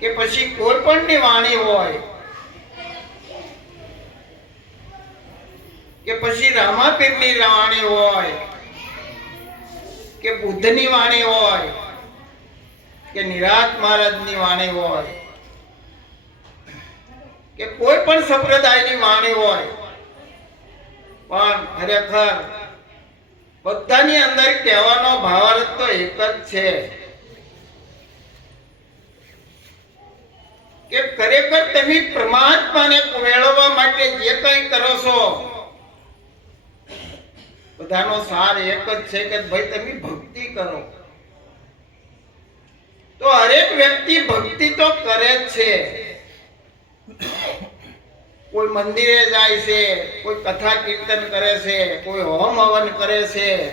કે પછી કોઈ પણ ની વાણી હોય, કે પછી રામાપીરની વાણી હોય, કે બુદ્ધની વાણી હોય, કે નિરાત મહારાજની વાણી હોય, કે કોઈ પણ સંપ્રદાયની વાણી હોય, પણ ખરેખર બધાની અંદર કહેવાનો ભાવાર્થ તો એક જ છે. કે ખરેખર તમે પરમાત્માને મેળવવા માટે જે કંઈ કરો છો? બધાનો સાર એક જ છે કે ભાઈ તમે ભક્તિ કરો. તો હરેક વ્યક્તિ ભક્તિ તો કરે જ છે. કોઈ મંદિરે જાય છે, કોઈ કથા કીર્તન કરે છે, કોઈ હોમ હવન કરે છે.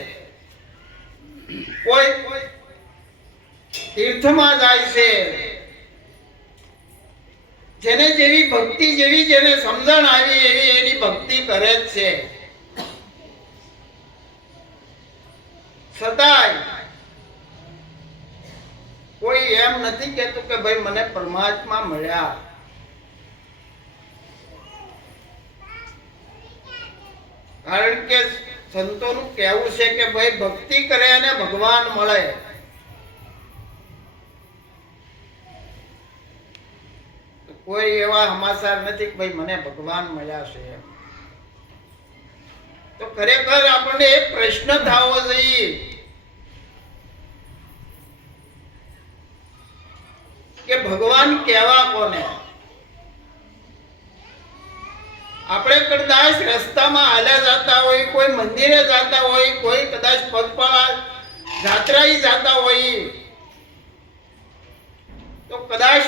કોઈ તીર્થમાં જાય છે. જેને જેવી ભક્તિ જેવી જેને સમજણ આવી એવી એની ભક્તિ કરે જ છે. છતાંય કોઈ એમ નથી કેતું કે ભાઈ મને પરમાત્મા મળ્યા. કારણ કે સંતોનું કહેવું છે કે ભાઈ ભક્તિ કરે અને ભગવાન મળે. કોઈ એવા સમાચાર નથી કે ભાઈ મને ભગવાન મળ્યા છે. તો ખરેખર આપણને એક પ્રશ્ન થવો જોઈએ કે ભગવાન કેવા કોને આપણે કદાચ રસ્તામાં હાલ્યા જતા હોય, કોઈ મંદિરે જતા હોય, કોઈ કદાચ પગપાળા જાત્રાએ જતા હોય, તો કદાચ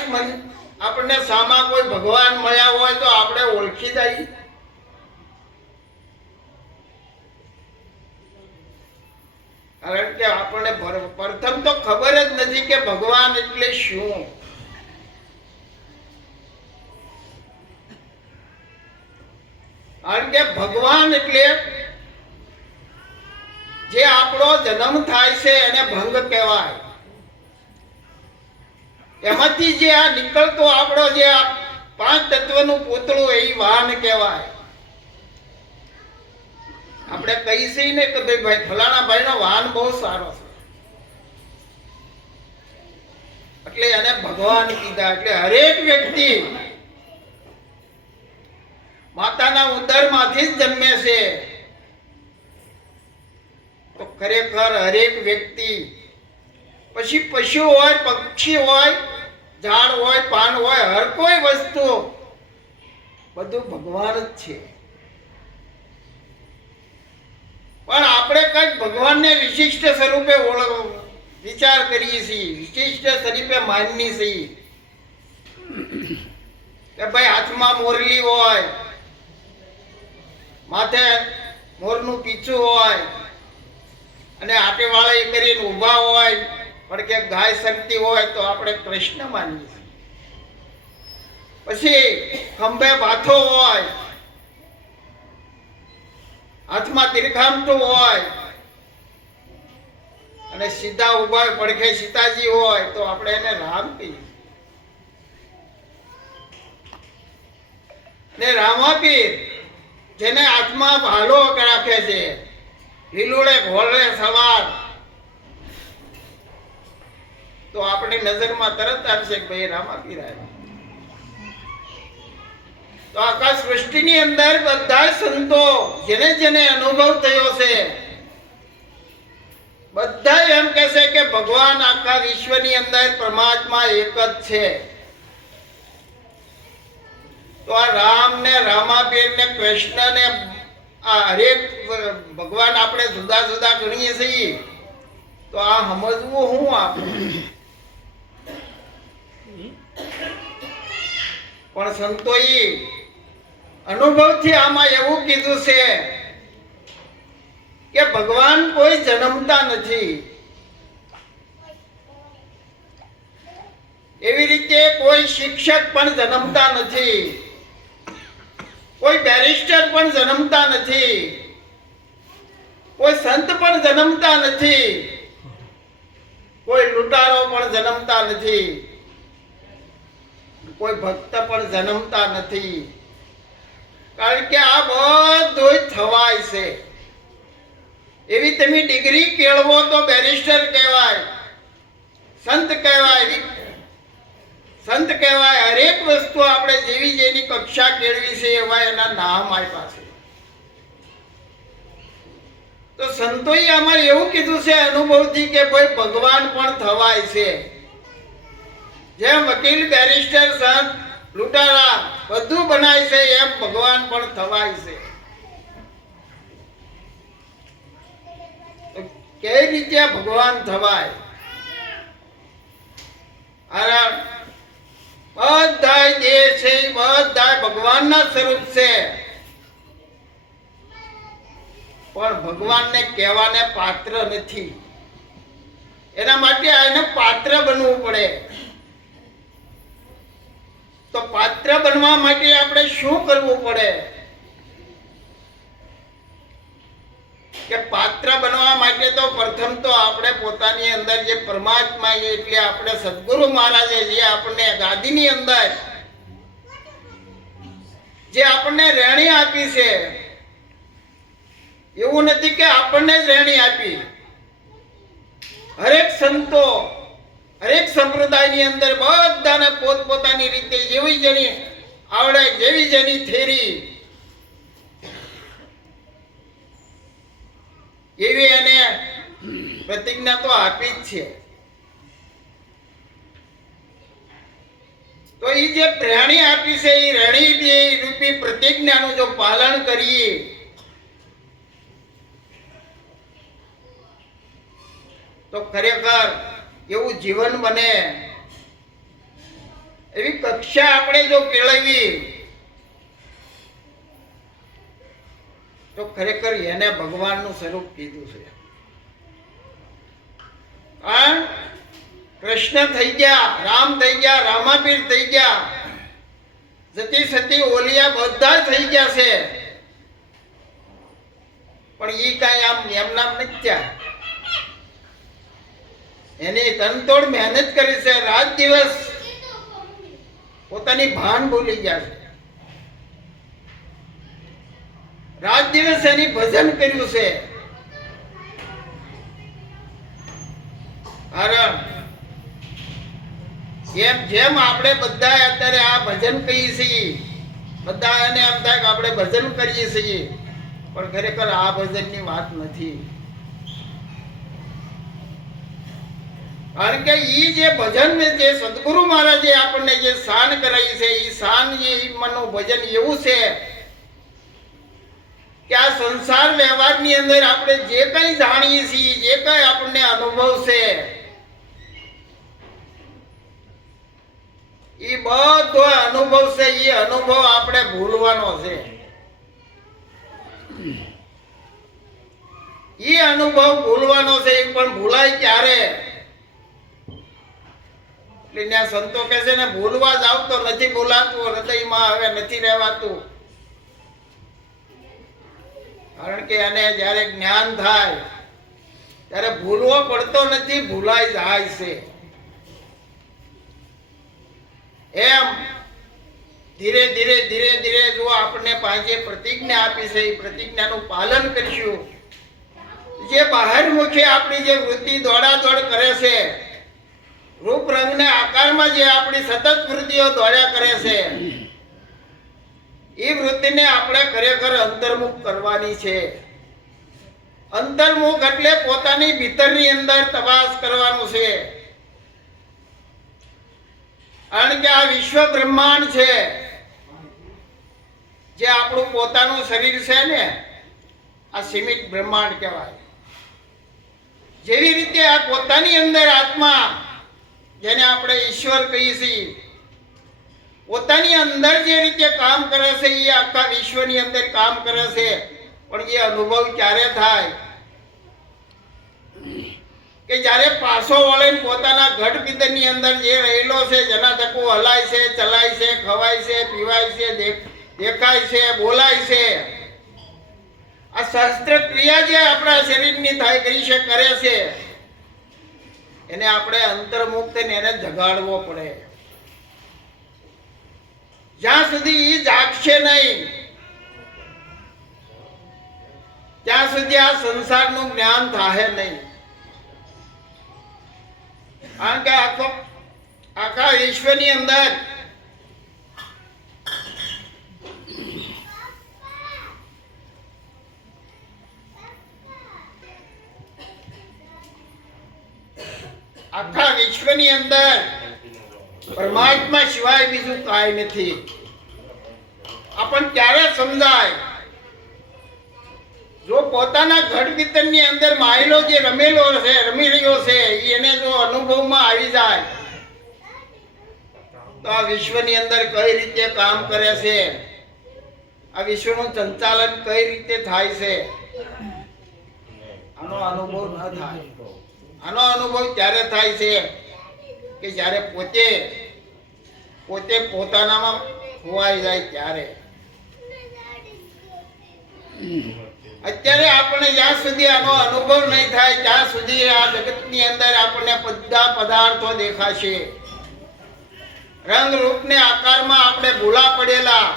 આપણને સામા કોઈ ભગવાન મળ્યા હોય તો આપણે ઓળખી જઈએ કારણ કે આપણને પ્રથમ તો ખબર જ નથી કે ભગવાન એટલે શું. કારણ કે ભગવાન એટલે જે આપણો જન્મ થાય છે એને ભંગ કહેવાય. એમાંથી જે આ નીકળતો આપણો જે આ પાંચ તત્વનું પૂતળું એ વાહન કહેવાય. આપણે કહી છે ને કે ભાઈ ભાઈ, ફલાણા ભાઈનો વાહન બહુ સારો છે. એટલે એને ભગવાન કીધા, એટલે હરેક વ્યક્તિ માતાના ઉદરમાંથી જ જન્મે છે. તો ખરેખર હરેક વ્યક્તિ, પછી પશુ હોય, પક્ષી હોય ઝાડ હોય, પાન હોય, હર કોઈ વસ્તુ બધું ભગવાન જ છે. પણ આપણે કંઈક ભગવાનને વિશિષ્ટ સ્વરૂપે ઓળખ, વિચાર કરીએ છીએ. વિશિષ્ટ સ્વરૂપે માનીએ છીએ. કે ભાઈ હાથમાં મોરલી હોય, માથે મોરનું પીછું હોય, અને આટેવાળા એ કરીને ઊભા હોય પણ કે ગાય શક્તિ હોય તો આપણે કૃષ્ણ માનીએ પછી ખંભે ભાથો હોય, હાથમાં તીરખામટું હોય, અને સીધા ઊભા પડખે સીતાજી હોય તો આપણે એને રામ કહીએ. ને રામાપીર, જેને હાથમાં ભાલો રાખે છે, લીલુડે ઘોડે સવાર તો આપણી નજરમાં તરત આવશે કે ભાઈ રામા પીરાય તો આખા સૃષ્ટિની અંદર બધા સંતો જેને જેને અનુભવ થયો છે બધા એમ કહે છે કે ભગવાન આખા વિશ્વની અંદર પરમાત્મા એક જ છે. તો આ રામ ને રામાપીર ને કૃષ્ણ ને આ હરેક ભગવાન આપણે જુદા જુદા ગણીએ છીએ. તો આ સમજવું હું આપણે પણ સંતોઈ અનુભવથી આમાં એવું કીધું છે કે ભગવાન કોઈ જન્મતા નથી. એવી રીતે કોઈ શિક્ષક પણ જન્મતા નથી. કોઈ બેરિસ્ટર પણ જન્મતા નથી. કોઈ સંત પણ જન્મતા નથી. કોઈ લૂંટારો પણ જન્મતા નથી. કોઈ ભક્ત પણ જન્મતા નથી. કારણ કે આ બધું થવાય છે. એવી તમે ડિગ્રી કેળવો તો બેરિસ્ટર કહેવાય, સંત કહેવાય સંત કહેવાય, હરેક વસ્તુ આપણે જેવી જેની કક્ષા કેળવી છે એવા એના નામ આપ્યા છે. તો સંતોએ આમાં એવું કીધું છે અનુભવથી કે ભાઈ ભગવાન પણ થવાય છે. જેમ વકીલ બેરિસ્ટર સંત લૂંટારા બધું બનાય છે, એમ ભગવાન પણ થવાય છે. કઈ રીતે ભગવાન થવાય? અરે બધાય દેહ છે, બધાય ભગવાનના સ્વરૂપ છે. પણ ભગવાનને કહેવાને પાત્ર નથી. એના માટે એને પાત્ર બનવું પડે. તો પાત્ર બનવા માટે આપણે શું કરવું પડે? કે પાત્ર બનવા માટે તો પ્રથમ તો આપણે પોતાની અંદર જે પરમાત્મા એટલે આપણે સદગુરુ મહારાજે જે આપણને ગાદીની અંદર જે આપણને રહેણી આપી છે. એવું નથી કે આપણને જ રહેણી આપી. હરેક સંતો હરેક સંપ્રદાયની અંદર બધાને પોતપોતાની રીતે જેવી જેની આવડે જેવી જેની થેરી. એવી એને પ્રતિજ્ઞા તો આપી જ છે. તો એ જે પ્રાણી આપી છે એ રેણી રૂપી પ્રતિજ્ઞાનું જો પાલન કરીએ, તો ખરેખર એવું જીવન બને. એવી કક્ષા આપણે જો કેળવી તો ખરેખર એને ભગવાનનું સ્વરૂપ કીધું છે. કારણ કૃષ્ણ થઈ ગયા, રામ થઈ ગયા, રામાપીર થઈ ગયા, જતી સતી ઓલિયા બધા થઈ ગયા છે. પણ એ કાંઈ આમ એમ નથી થયા. એની તનતોડ મહેનત કરી છે. રાત દિવસ પોતાની ભાન ભૂલી ગયા છે. રાત દિવસ એની ભજન કર્યું છે. કારણ જેમ જેમ આપણે બધા અત્યારે આ ભજન કહીએ છીએ બધા એને એમ થાય કે આપણે ભજન કરીએ છીએ, પણ ખરેખર આ ભજનની વાત નથી. કારણ કે ઈ જે ભજન ને જે સદગુરુ મહારાજે આપણને જે શાન કરાવી છે, ઈ શાન ઈ મનનું ભજન એવું છે કે આ સંસાર વ્યવહારની અંદર આપણે જે કંઈ જાણીએ છીએ, જે કંઈ આપણને અનુભવ છે એ બધો અનુભવ છે એ અનુભવ આપણે ભૂલવાનો છે. એ અનુભવ ભૂલવાનો છે, એ પણ ભૂલાય ક્યારે? એટલે ત્યાં સંતો કહે છે ને, ભૂલવા જાવ તો નથી ભૂલાતું હૃદયમાં હવે નથી રહેવાતું. કારણ કે એને જ્યારે જ્ઞાન થાય, ત્યારે ભૂલવો પડતો નથી, ભૂલાઈ જાય છે. એમ ધીરે ધીરે ધીરે ધીરે જો આપણને પાંચે પ્રતિજ્ઞા આપી છે, એ પ્રતિજ્ઞાનું પાલન કરીશું. જે બહાર મુખે આપણી જે વૃત્તિ દોડાદોડ કરે છે રૂપ રંગને આકારમાં જે આપણી સતત વૃત્તિઓ દોડ્યા કરે છે, એ વૃત્તિને આપણે ખરેખર અંતર્મુખ કરવાની છે. અંતર્મુખ એટલે પોતાની ભીતરની અંદર તપાસ કરવાનું છે. કારણ કે આ વિશ્વ બ્રહ્માંડ છે, જે આપણું પોતાનું શરીર છે ને, આ સીમિત બ્રહ્માંડ કહેવાય. જેવી રીતે આ પોતાની અંદર આત્મા જેને આપણે ઈશ્વર કહીએ છીએ. પોતાની અંદર જે રીતે કામ કરે છે, એ આખા વિશ્વની અંદર કામ કરે છે. પણ એ અનુભવ ક્યારે થાય? કે જ્યારે પાછો વળીને પોતાના ઘટ પિતરની અંદર જે રહેલો છે, જેના તકો હલાય છે, ચલાય છે, ખવાય છે, પીવાય છે દેખાય છે, બોલાય છે. આ શાસ્ત્ર ક્રિયા જે આપણા શરીરની થાય, કરી છે, કરે છે. એને આપણે અંતર્મુક્ત એને જગાડવો પડે. જ્યાં સુધી ઈ જાગશે નહીં, ત્યાં સુધી આ સંસારનું જ્ઞાન થાય નહીં. કારણ કે આખો આખા વિશ્વની અંદર આખા વિશ્વની અંદર પરમાત્મા સિવાય બીજું કાંઈ નથી. આપણ ક્યારે સમજાય? જો પોતાના ઘરની અંદર માયલો જે રમેલો છે, રમી રહ્યો છે એને જો અનુભવમાં આવી જાય, તો આ વિશ્વની અંદર કઈ રીતે કામ કરે છે? આ વિશ્વનું સંચાલન કઈ રીતે થાય છે? આનો અનુભવ ન થાય. આનો અનુભવ ત્યારે થાય છે કે જ્યારે પોતે પોતે પોતાનામાં ખોવાઈ જાય ત્યારે. અત્યારે આપણે જ્યાં સુધી આનો અનુભવ નહીં થાય, ત્યાં સુધી આ જગતની અંદર આપણને બધા પદાર્થો દેખાશે. રંગ રૂપને આકારમાં આપણે ભૂલા પડેલા.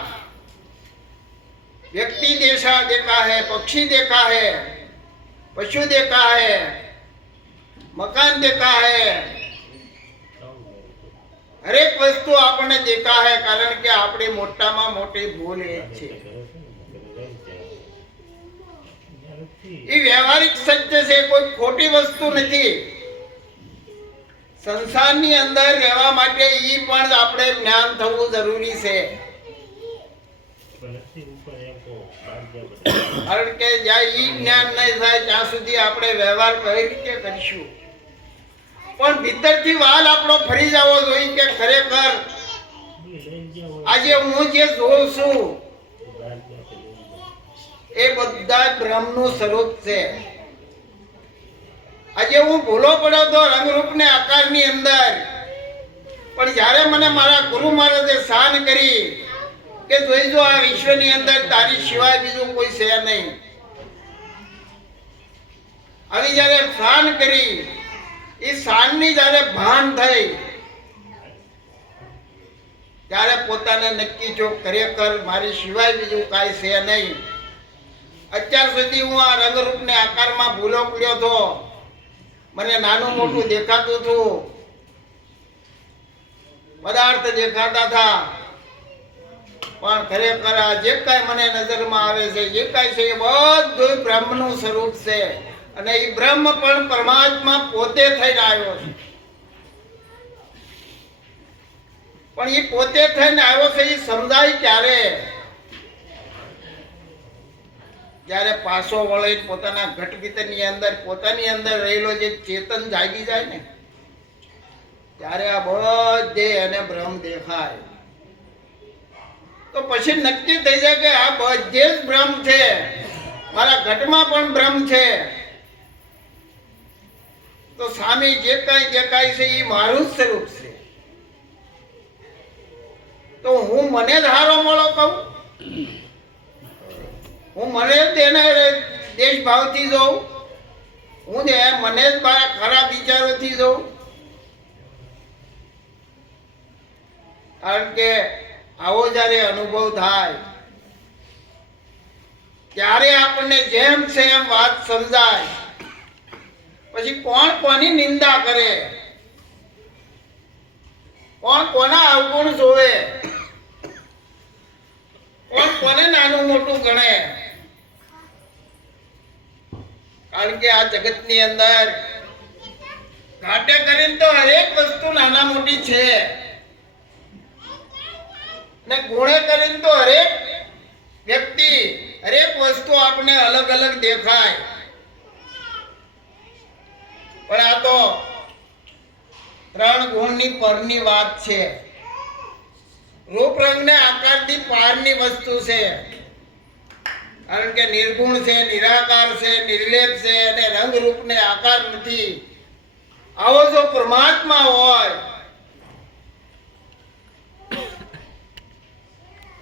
વ્યક્તિ દેશા દેખા હે પક્ષી દેખા હે પશુ દેખા હે મકાન દેખા હે હરેક વસ્તુ આપણને દેખા હે કારણ કે આપણી મોટામાં મોટી ભૂલ એ જ છે એ વ્યવહારિક સત્ય છે કોઈ ખોટી વસ્તુ નથી સંસારની અંદર રહેવા માટે ઈ પણ આપણે જ્ઞાન થવું જરૂરી છે કારણ કે જ્યાં ઈ જ્ઞાન નહીં થાય ત્યાં સુધી આપણે વ્યવહાર કઈ રીતે કરીશું પણ ભીતરથી વાલ આપણો ફરી જવો જોઈએ કે ખરેખર? આજે હું જે જોઉં છું, એ બધા બ્રહ્મનું સ્વરૂપ છે. આજે હું ભૂલો પડ્યો તો રંગરૂપને આકારની અંદર. પણ જ્યારે મને મારા ગુરુ મહારાજે શાન કરી કે જોઈજો આ વિશ્વની અંદર તારી સિવાય બીજું કોઈ છે નહીં. આવી જ્યારે શાન કરી એ સાંજની જ્યારે ભાન થઈ, ત્યારે પોતાને નક્કી જો ખરેખર મારી સિવાય બીજું કાંઈ છે નહીં. અત્યાર સુધી હું આ રંગરૂપને આકારમાં ભૂલો પડ્યો હતો મને નાનું મોટું દેખાતું હતું. પદાર્થ દેખાતા હતા. પણ ખરેખર આ જે કાંઈ મને નજરમાં આવે છે, જે કાંઈ છે એ બધું બ્રહ્મનું સ્વરૂપ છે. અને એ બ્રહ્મ પણ પરમાત્મા પોતે થઈને આવ્યો છે. પણ એ પોતે થઈને આવ્યો છે એ સમજાય ક્યારે? જ્યારે પાછો વળે, પોતાના ઘટભીતરની અંદર, પોતાની અંદર રહેલો જે ચેતન જાગી જાય ને, ત્યારે આ બધે એને ભ્રમ દેખાય. તો પછી નક્કી થઈ જાય કે આ બધે જ ભ્રમ છે. મારા ઘટમાં પણ ભ્રમ છે. તો સામે જે કાંઈ દેખાય છે એ મારું જ સ્વરૂપ છે. તો હું મને જ હારો મળો કહું? હું મને જ તેને દેશ ભાવથી જોઉં? હું ને મને જ મારા ખરાબ વિચારોથી જોઉં? કારણ કે આવો જ્યારે અનુભવ થાય, ત્યારે આપણને જેમ છે એમ વાત સમજાય પછી કોણ કોની નિંદા કરે? કોણ કોના અવગુણ જોવે? કોણ કોને નાનું મોટું ગણે? કારણ કે આ જગતની અંદર ઘાટે કરીને તો હરેક વસ્તુ નાના મોટી છે. ને ગુણે કરીને તો હરેક વ્યક્તિ, હરેક વસ્તુ આપણે અલગ અલગ દેખાય. પણ આ તો ત્રણ ગુણની પરની વાત છે. રૂપ રંગને આકારથી પારની વસ્તુ છે. કારણ કે નિર્ગુણ છે, નિરાકાર છે, નિર્લેપ છે અને રંગ રૂપને આકાર નથી. આવો જો પરમાત્મા હોય,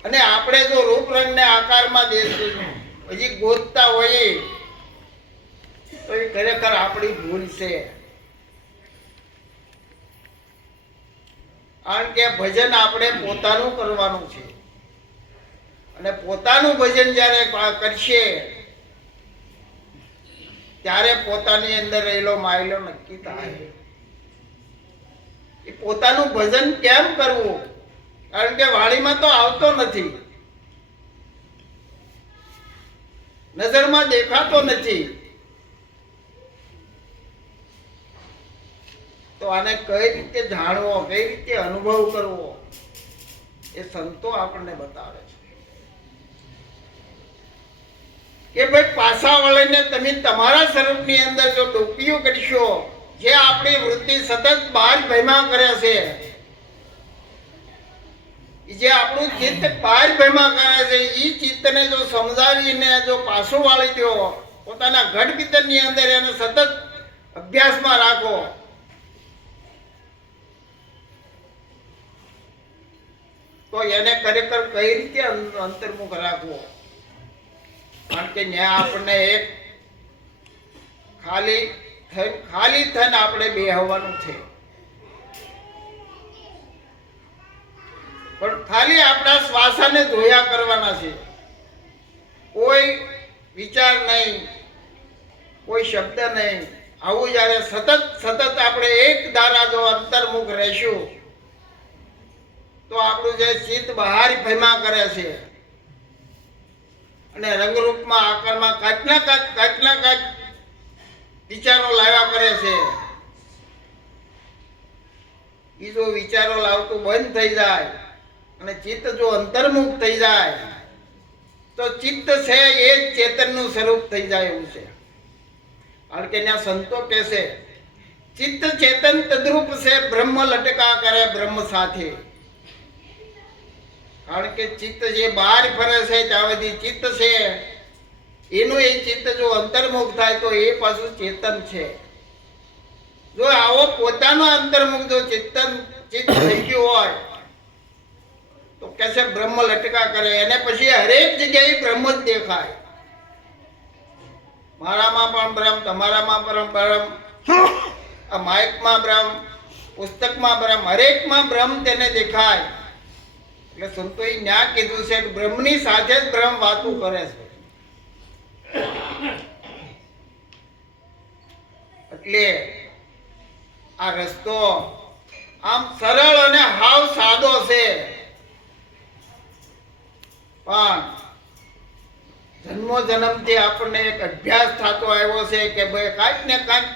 અને આપણે જો રૂપ રંગને આકારમાં દેશું, હજી ગોતતા હોઈએ ખરેખર આપણી ભૂલ છે. કારણ કે ભજન આપણે પોતાનું કરવાનું છે. અને પોતાનું ભજન જ્યારે કરશે, ત્યારે પોતાની અંદર રહેલો માયલો નક્કી થાય. એ પોતાનું ભજન કેમ કરવું? કારણ કે વાણીમાં તો આવતો નથી. નજરમાં દેખાતો નથી. તો આને કઈ રીતે જાણવો, કઈ રીતે અનુભવ કરવો, એ સંતો આપણને બતાવે છે. કે ભાઈ પાસા વળીને તમે તમારા સ્વરૂપની અંદર જો ડોકીઓ કરશો, જે આપણી વૃત્તિ સતત બાર ભયમાં કરે છે જે આપણું ચિત્ત પાર ભયમાં કરે છે, એ ચિત્તને જો સમજાવીને જો પાછું વાળી દો, પોતાના ઘટ ભીતરની અંદર એને સતત અભ્યાસમાં રાખો તો એને ખરેખર કઈ રીતે અંતર્મુખ રાખવો? કારણ કે ત્યાં આપણને એક ખાલી થઈને ખાલી થઈને આપણે બેહવાનું છે. પણ ખાલી આપણા શ્વાસાને ધોયા કરવાના છે. કોઈ વિચાર નહીં, કોઈ શબ્દ નહીં. આવું જ્યારે સતત સતત આપણે એક ધારા જો અંતર્મુખ રહેશું તો આપણું જે ચિત્ત બહાર ભયમાં કરે છે. અને રંગરૂપમાં આકારમાં કાંઈકના કાંઈક કાંઈકના કાંઈક વિચારો લાવ્યા કરે છે. એ જો વિચારો લાવતું બંધ થઈ જાય અને ચિત્ત જો અંતર્મુખ થઈ જાય, તો ચિત્ત છે એ જ ચેતનનું સ્વરૂપ થઈ જાય એવું છે. કારણ કે ત્યાં સંતો કહેશે ચિત્ત ચેતન તદ્રુપ છે, બ્રહ્મ લટકા કરે બ્રહ્મ સાથે. કારણ કે ચિત્ત જે બહાર ફરે છે, ત્યાં સુધી ચિત્ત છે. એનું એ ચિત્ત જો અંતર્મુખ થાય તો એ પાછું ચેતન છે. જો આવો પોતાનો અંતર્મુખ જો ચેતન, ચિત્ત થઈ ગયું હોય, તો કે છે બ્રહ્મ લટકા કરે. એને પછી હરેક જગ્યાએ બ્રહ્મ જ દેખાય. મારામાં પણ બ્રહ્મ, તમારામાં પણ બ્રહ્મ, આ માઇકમાં બ્રહ્મ, પુસ્તકમાં બ્રહ્મ, હરેકમાં બ્રહ્મ તેને દેખાય. એટલે સંતોએ ન્યા કીધું છે કે બ્રહ્મની સાથે જ બ્રહ્મ વાતું કરે છે. એટલે આ રસ્તો આમ સરળ અને હાવ સાદો છે. પણ જન્મો જન્મથી આપણને એક અભ્યાસ થતો આવ્યો છે કે ભાઈ કાંઈક ને કાંઈક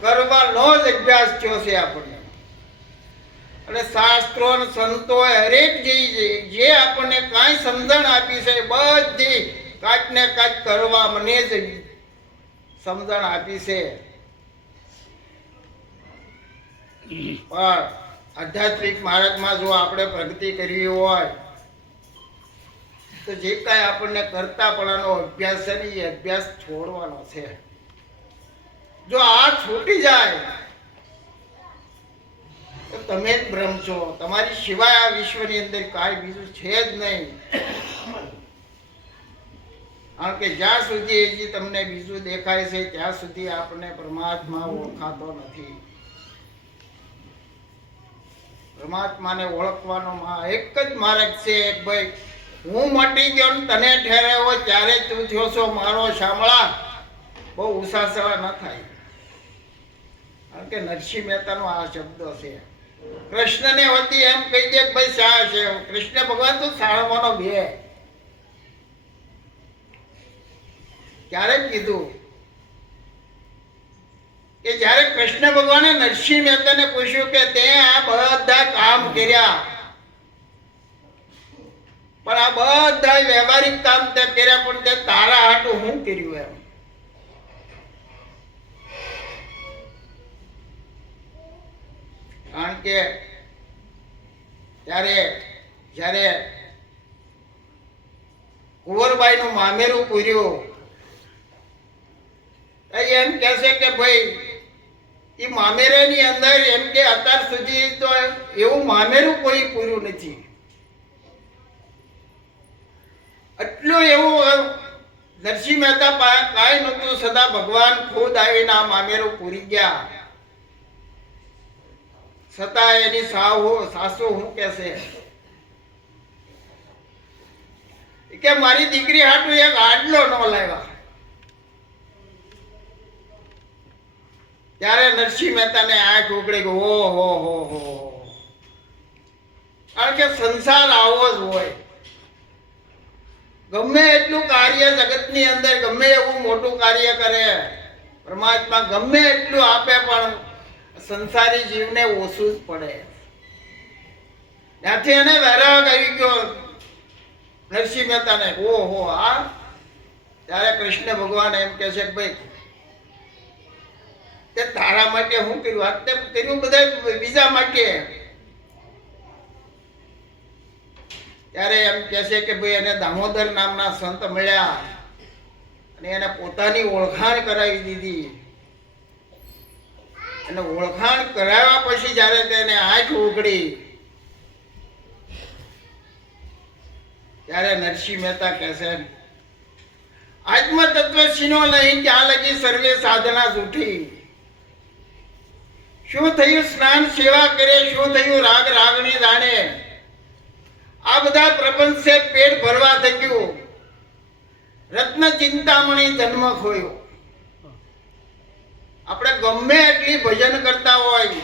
કરવાનો જ અભ્યાસ થયો છે આપણને. અને શાસ્ત્રો સંતો હરેક જે જે આપણને કાંઈ સમજણ આપી છે બધી કાંઈક ને કાંઈક કરવા મને જ સમજણ આપી છે. પણ આધ્યાત્મિક માર્ગમાં જો આપણે પ્રગતિ કરવી હોય, તો જે કાંઈ આપણને કરતાપણાનો અભ્યાસ છે ને એ અભ્યાસ છોડવાનો છે. જો આ છૂટી જાય તો તમે જ બ્રહ્મ છો. તમારી સિવાય આ વિશ્વની અંદર કાંઈ બીજું છે જ નહીં. કારણ કે જ્યાં સુધી હજી તમને બીજું દેખાય છે, ત્યાં સુધી આપણને પરમાત્મા ઓળખાતો નથી. પરમાત્માને ઓળખવાનો એક જ માર્ગ છે એક ભાઈ, હું મટી ગયો તને ઠેરાયો ત્યારે તું થયો છો મારો શામળા. બહુ ઉસાસવા ન થાય. કારણ કે નરસિંહ મહેતાનો આ શબ્દ છે. કૃષ્ણને હોતી એમ કહી દે કે ભાઈ શા છે. કૃષ્ણ ભગવાન તો સાળવાનો બે. ક્યારે કીધું કે જ્યારે કૃષ્ણ ભગવાને નરસિંહ મહેતાને પૂછ્યું કે તે આ બધા કામ કર્યા. પણ આ બધા વ્યવહારિક કામ તે કર્યા પણ તે તારા હાટું હું કર્યું એમ? કારણ કે ત્યારે જ્યારે કુંવરબાઈનું મામેરું પૂર્યું એમ કહે કે ભાઈ એ મામેરાની અંદર એમ કે અત્યાર સુધી તો એવું મામેરું કોઈ પૂર્યું નથી. એટલું એવું નરસિંહ મહેતા કાંઈ નહોતું, સદા ભગવાન ખુદ આવીને આ મામેરું પૂરી ગયા. છતાં એની સાવ સાસુ શું કહેશે? કે મારી દીકરી હાટું એક આડલો ન લાવ્યા. ત્યારે નરસિંહ મહેતાને આંખ ઉગડી ગઈ, ઓ, હો હો હો હો. કારણ કે સંસાર આવો જ હોય. ગમે એટલું કાર્ય જગતની અંદર, ગમે એવું મોટું કાર્ય કરે, પરમાત્મા ગમે એટલું આપે પણ સંસારી જીવને ઓછું જ પડે. ત્યાંથી એને વૈરાગ કરી ગયો. નરસિંહ મહેતાને, ઓહો, આ ત્યારે કૃષ્ણ ભગવાન એમ કે છે ભાઈ, તે તારા માટે હું કર્યું? આ તે કર્યું બધા બીજા માટે. ત્યારે એમ કે છે કે ભાઈ, એને દામોદર નામના સંત મળ્યા અને એને પોતાની ઓળખાણ કરાવી દીધી. અને ઓળખાણ કરાવ્યા પછી જ્યારે તેને આંખ ઉઘડી, ત્યારે નરસિંહ મહેતા કહેશે આત્મ તત્વ છીનો નહીં ત્યાં લગી સર્વે સાધના જૂઠી. શું થયું સ્નાન સેવા કરે, શું થયું રાગ રાગણી જાણે? આ બધા પ્રપંચ પેટ ભરવા થઈ ગયું રત્ન ચિંતામણી જન્મ ખોયો આપણે ગમે એટલી ભજન કરતા હોય,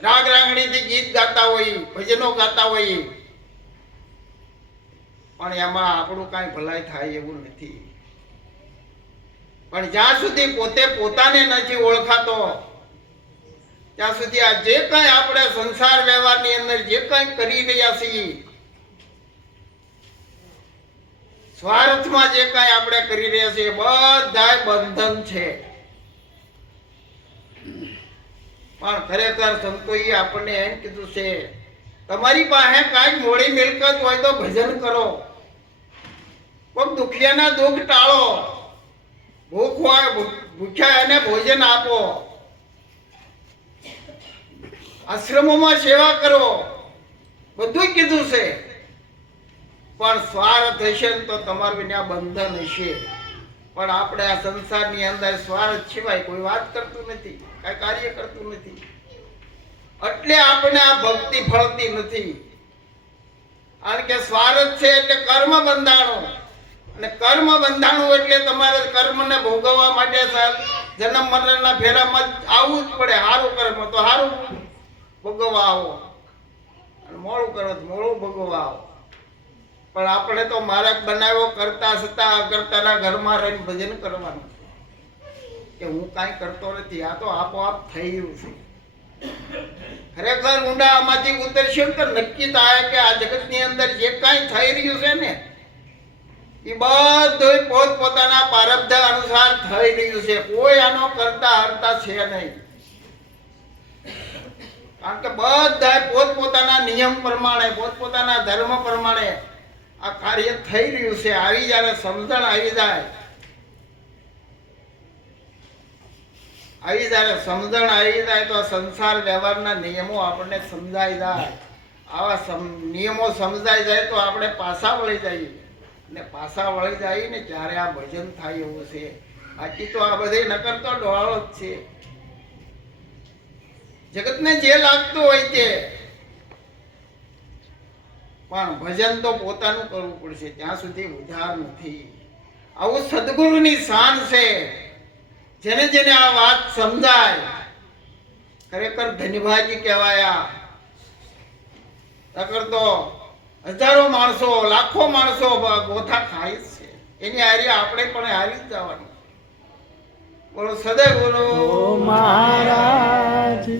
રાગ રાંગણીથી ગીત ગાતા હોય, ભજનો ગાતા હોય, પણ એમાં આપણું કાંઈ ભલાઈ થાય એવું નથી. પણ જ્યાં સુધી પોતે પોતાને નથી ઓળખાતો, ત્યાં સુધી આ જે કાંઈ આપણે સંસાર વ્યવહારની અંદર જે કાંઈ કરી રહ્યા છીએ, સ્વાર્થમાં જે કાંઈ આપણે કરી રહ્યા છીએ બધા બંધન છે. પણ ખરેખર સંતોએ આપણને એમ કીધું છે, તમારી પાસે કાંઈક મોડી મિલકત હોય તો ભજન કરો. પણ દુખિયાના દુઃખ ટાળો. ભૂખ હોય ભૂખ્યા એને ભોજન આપો. આશ્રમોમાં સેવા કરો. બધું કીધું છે. પણ સ્વાર્થ હશે તો તમારું વિના બંધન હશે. પણ આપણે આ સંસારની અંદર સ્વાર્થ સિવાય કોઈ વાત કરતું નથી. કઈ કાર્ય કરતું નથી. એટલે આપણે આ ભક્તિ ફળતી નથી. કારણ કે સ્વાર્થ છે એટલે કર્મ બંધાણો. અને કર્મ બંધાણું એટલે તમારે કર્મને ભોગવવા માટે જન્મ મરણના ફેરામાં આવવું જ પડે સારું કર્મ તો સારું ભોગવવા આવો. અને મોડું કરો તો મોડું ભોગવવા આવો. પણ આપણે તો માર્ગ બનાવ્યો કરતા છતાં કરતાના ઘરમાં રહીને ભજન કરવાનું. કે હું કાંઈ કરતો નથી, આ તો આપોઆપ થઈ ગયું છે. ખરેખર ઊંડા આમાંથી ઉતરશે તો નક્કી થાય કે આ જગતની અંદર જે કાંઈ થઈ રહ્યું છે ને, એ બધું પોતપોતાના પ્રારબ્ધ અનુસાર થઈ રહ્યું છે. કોઈ આનો કરતા હરતા છે નહીં. કારણ કે બધા પોતપોતાના નિયમ પ્રમાણે, પોતપોતાના ધર્મ પ્રમાણે આ કાર્ય થઈ રહ્યું છે. આવી જ્યારે સમજણ આવી જાય આવી જાય, સમજણ આવી જાય તો સંસાર વ્યવહારના નિયમો આપણને સમજાઈ જાય. આવા નિયમો સમજાઈ જાય તો આપણે પાછા વળી જઈએ. ને પાછા વળી જાય ને ત્યારે આ ભજન થાય એવું છે. બાકી તો આ બધે નકર તો ડોળો જ છે. જગતને જે લાગતું હોય તે. પણ ભજન તો પોતાનું કરવું પડશે, ત્યાં સુધી ઉધાર નથી. આવું સદગુરુની શાન છે. જેને જેને આ વાત સમજાય, ખરેખર ધન્યભાજી કહેવાયા. નકર તો હજારો માણસો, લાખો માણસો ગોથા ખાય છે. એની હારી આપણે પણ હારી જવાનું. બોલો સદગુરુ બોલો. મહારાજ.